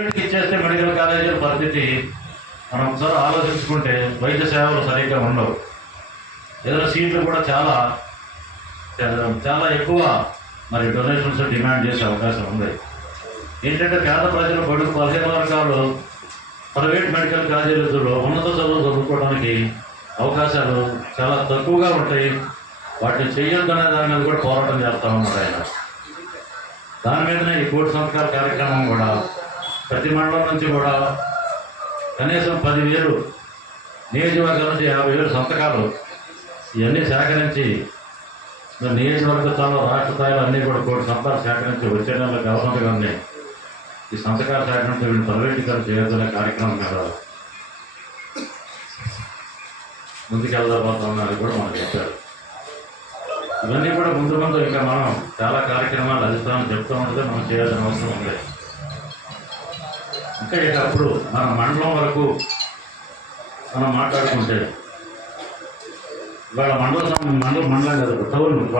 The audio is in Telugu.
ఇచ్చేస్తే మెడికల్ కాలేజీల పరిస్థితి మనం ఒకసారి ఆలోచించుకుంటే వైద్య సేవలు సరిగ్గా ఉండవు. ఏదైనా సీట్లు కూడా చాలా చాలా ఎక్కువ మరి డొనేషన్స్ డిమాండ్ చేసే అవకాశం ఉంది. ఏంటంటే పేద ప్రజలు బడుగు పదిహేను వర్గాలు ప్రైవేట్ మెడికల్ కాలేజీలలో ఉన్నత చదువులు చదువుకోవడానికి అవకాశాలు చాలా తక్కువగా ఉంటాయి. వాటిని చెయ్యొద్దనే దాని మీద కూడా పోరాటం చేస్తా ఉన్నారు ఆయన. దాని మీదనే ఈ కోటి సంస్కార కార్యక్రమం కూడా ప్రతి మండలం నుంచి కూడా కనీసం పదివేలు నియోజకవర్గం నుంచి యాభై వేలు సంతకాలు ఇవన్నీ సేకరించి మరి నియోజకవర్గ స్థాయిలో రాష్ట్ర స్థాయిలో అన్నీ కూడా కోటి సంతకాలు సేకరించి వచ్చే నెలలో గవర్నమెంట్ గారిని ఈ సంతకాలు సేకరించి వీళ్ళు ప్రైవేటీకరణ చేయాల్సిన కార్యక్రమం కదా. ముందుకెళ్ళబోతున్నారు కూడా మనకు చెప్పారు. ఇవన్నీ కూడా ముందు ముందు ఇంకా మనం చాలా కార్యక్రమాలు అధిస్తామని చెప్తూ ఉంటే మనం చేయాల్సిన అవసరం ఉంది. ఇంకా అప్పుడు మన మండలం వరకు మనం మాట్లాడుకుంటే ఇవాళ మండలం మండలం మండలం కదా టౌన్